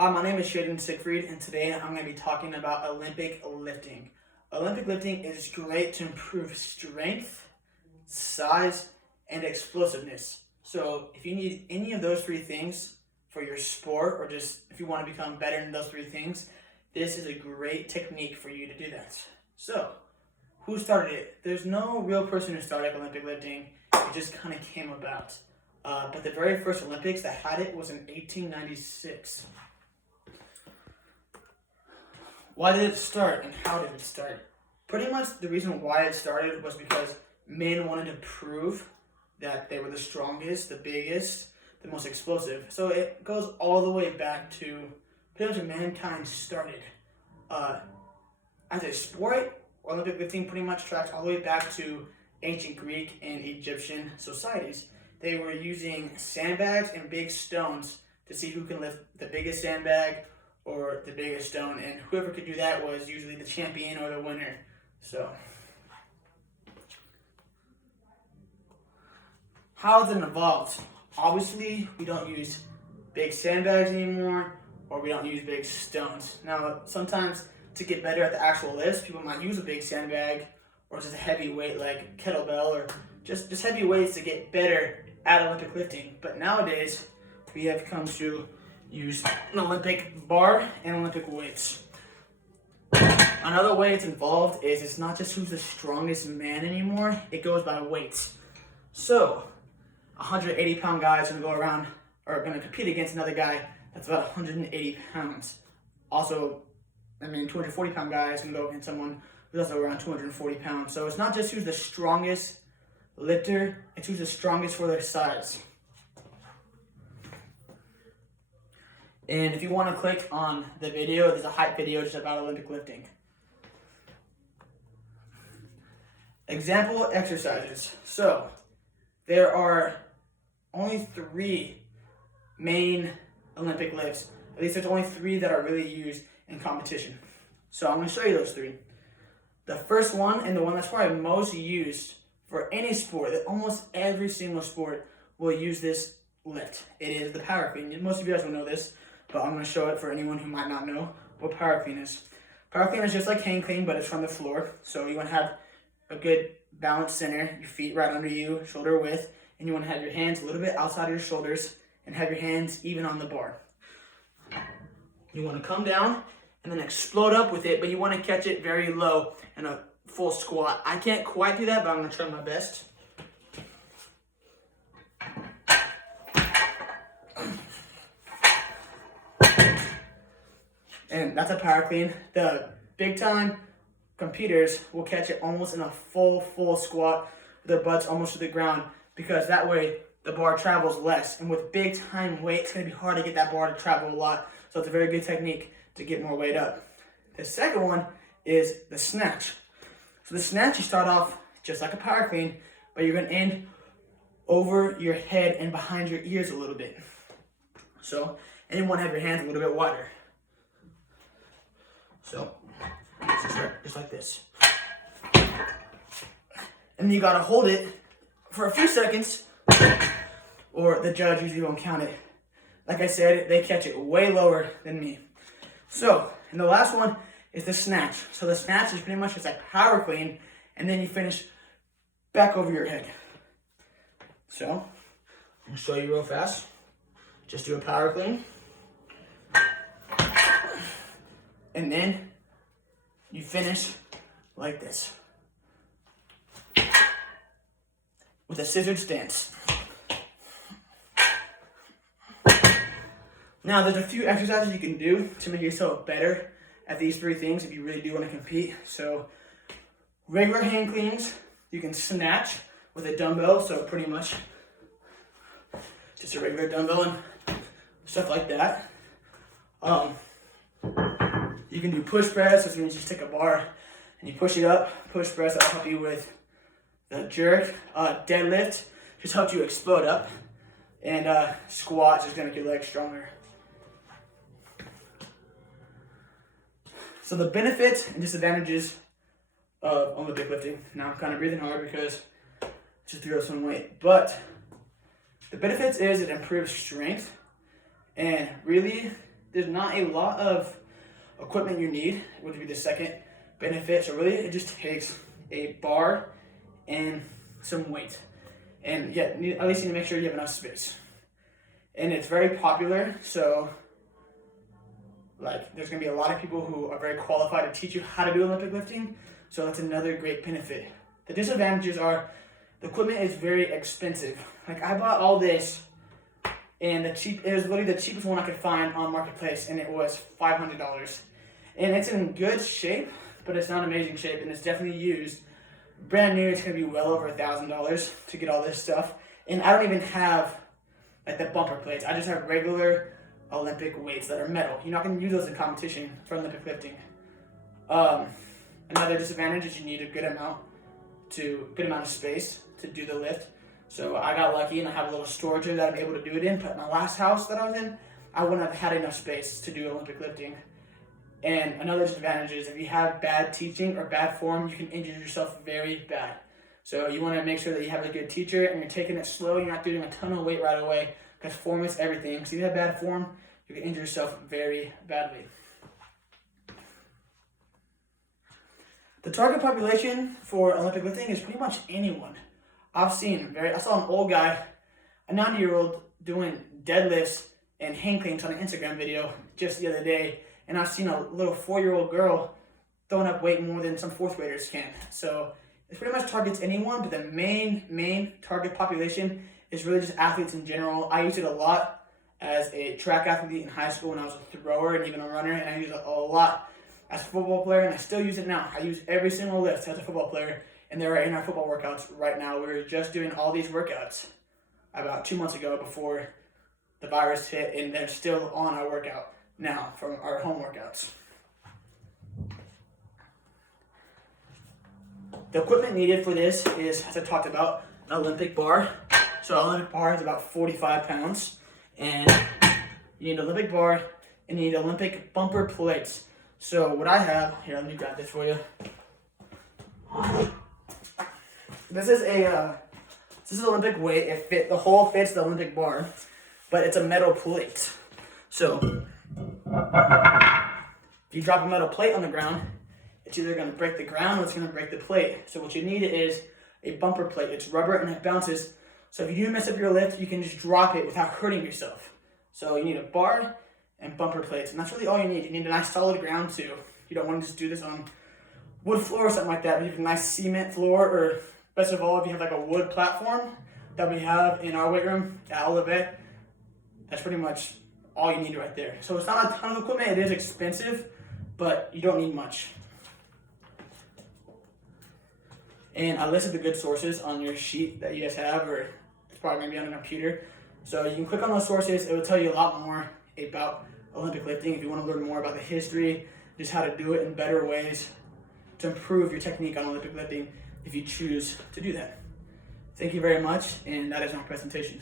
Hi, my name is Shaden Siegfried, and today I'm going to be talking about Olympic lifting. Olympic lifting is great to improve strength, size, and explosiveness. So, if you need any of those three things for your sport, or just if you want to become better in those three things, this is a great technique for you to do that. So, who started it? There's no real person who started Olympic lifting, it just kind of came about. But the very first Olympics that had it was in 1896. Why did it start and how did it start? Pretty much the reason why it started was because men wanted to prove that they were the strongest, the biggest, the most explosive. So it goes all the way back to pretty much when mankind started. As a sport, Olympic lifting pretty much tracks all the way back to ancient Greek and Egyptian societies. They were using sandbags and big stones to see who can lift the biggest sandbag or the biggest stone, and whoever could do that was usually the champion or the winner. So, how has it evolved? Obviously, we don't use big sandbags anymore, or we don't use big stones. Now, sometimes to get better at the actual lifts, people might use a big sandbag or just a heavy weight like kettlebell or just heavy weights to get better at Olympic lifting. But nowadays, we have come to use an Olympic bar and Olympic weights. Another way it's involved is it's not just who's the strongest man anymore, it goes by weights. So, 180-pound guy is going to go around, or going to compete against another guy that's about 180 pounds. Also, 240-pound guy is going to go against someone who's also around 240 pounds. So it's not just who's the strongest lifter, it's who's the strongest for their size. And if you want to click on the video, there's a hype video just about Olympic lifting. Example exercises. So, there are only 3 main Olympic lifts. At least there's only 3 that are really used in competition. So I'm going to show you those 3. The first one, and the one that's probably most used for any sport, that almost every single sport will use this lift. It is the power clean. Most of you guys will know this, but I'm going to show it for anyone who might not know what power clean is. Power clean is just like hang clean, but it's from the floor. So you want to have a good balanced center, your feet right under you, shoulder width, and you want to have your hands a little bit outside of your shoulders and have your hands even on the bar. You want to come down and then explode up with it, but you want to catch it very low in a full squat. I can't quite do that, but I'm going to try my best. And that's a power clean. The big time competitors will catch it almost in a full squat with their butts almost to the ground, because that way the bar travels less. And with big time weight, it's going to be hard to get that bar to travel a lot. So it's a very good technique to get more weight up. The second one is the snatch. So the snatch, you start off just like a power clean, but you're going to end over your head and behind your ears a little bit. So, and you want to have your hands a little bit wider. So, just like this. And then you gotta hold it for a few seconds, or the judge usually won't count it. Like I said, they catch it way lower than me. So, and the last one is the snatch. So the snatch is pretty much just like power clean, and then you finish back over your head. So, I'm gonna show you real fast. Just do a power clean. And then you finish like this with a scissor stance. Now, there's a few exercises you can do to make yourself better at these 3 things if you really do want to compete. So, regular hand cleans, you can snatch with a dumbbell, so pretty much just a regular dumbbell and stuff like that. You can do push press, which means you just take a bar and you push it up. Push press, that'll help you with the jerk. Deadlift just helps you explode up. And squat just gonna make your legs stronger. So the benefits and disadvantages of Olympic lifting. Now I'm kind of breathing hard because I just threw up some weight. But the benefits is it improves strength. And really, there's not a lot of equipment you need, which would be the second benefit. So really, it just takes a bar and some weight. And yeah, at least you need to make sure you have enough space. And it's very popular, so like there's gonna be a lot of people who are very qualified to teach you how to do Olympic lifting. So that's another great benefit. The disadvantages are the equipment is very expensive. Like I bought all this, and it was literally the cheapest one I could find on Marketplace, and it was $500. And it's in good shape, but it's not amazing shape, and it's definitely used. Brand new, it's gonna be well over $1,000 to get all this stuff. And I don't even have like the bumper plates. I just have regular Olympic weights that are metal. You're not gonna use those in competition for Olympic lifting. Another disadvantage is you need a good amount of space to do the lift. So I got lucky and I have a little storage that I'm able to do it in. But my last house that I was in, I wouldn't have had enough space to do Olympic lifting. And another disadvantage is if you have bad teaching or bad form, you can injure yourself very bad. So you want to make sure that you have a good teacher and you're taking it slow. You're not doing a ton of weight right away because form is everything. So if you have bad form, you can injure yourself very badly. The target population for Olympic lifting is pretty much anyone. I saw an old guy, a 90-year-old, doing deadlifts and hang cleans on an Instagram video just the other day, and I've seen a little 4-year-old girl throwing up weight more than some 4th graders can. So it pretty much targets anyone, but the main target population is really just athletes in general. I used it a lot as a track athlete in high school when I was a thrower and even a runner, and I use it a lot as a football player, and I still use it now. I use every single lift as a football player, and they're in our football workouts right now. We were just doing all these workouts about 2 months ago before the virus hit, and they're still on our workout now from our home workouts. The equipment needed for this is, as I talked about, an Olympic bar. So an Olympic bar is about 45 pounds, and you need an Olympic bar and you need Olympic bumper plates. So what I have here, let me grab this for you. This is an Olympic weight. The hole fits the Olympic bar, but it's a metal plate. So if you drop a metal plate on the ground, it's either going to break the ground or it's going to break the plate. So what you need is a bumper plate. It's rubber and it bounces. So if you do mess up your lift, you can just drop it without hurting yourself. So you need a bar and bumper plates, and that's really all you need. You need a nice solid ground too. You don't want to just do this on wood floor or something like that. But you have a nice cement floor, or best of all, if you have like a wood platform that we have in our weight room at Olivet, that's pretty much all you need right there. So it's not a ton of equipment. It is expensive, but you don't need much. And I listed the good sources on your sheet that you guys have, or it's probably going to be on a computer. So you can click on those sources. It will tell you a lot more about Olympic lifting if you want to learn more about the history, just how to do it in better ways to improve your technique on Olympic lifting if you choose to do that. Thank you very much, and that is my presentation.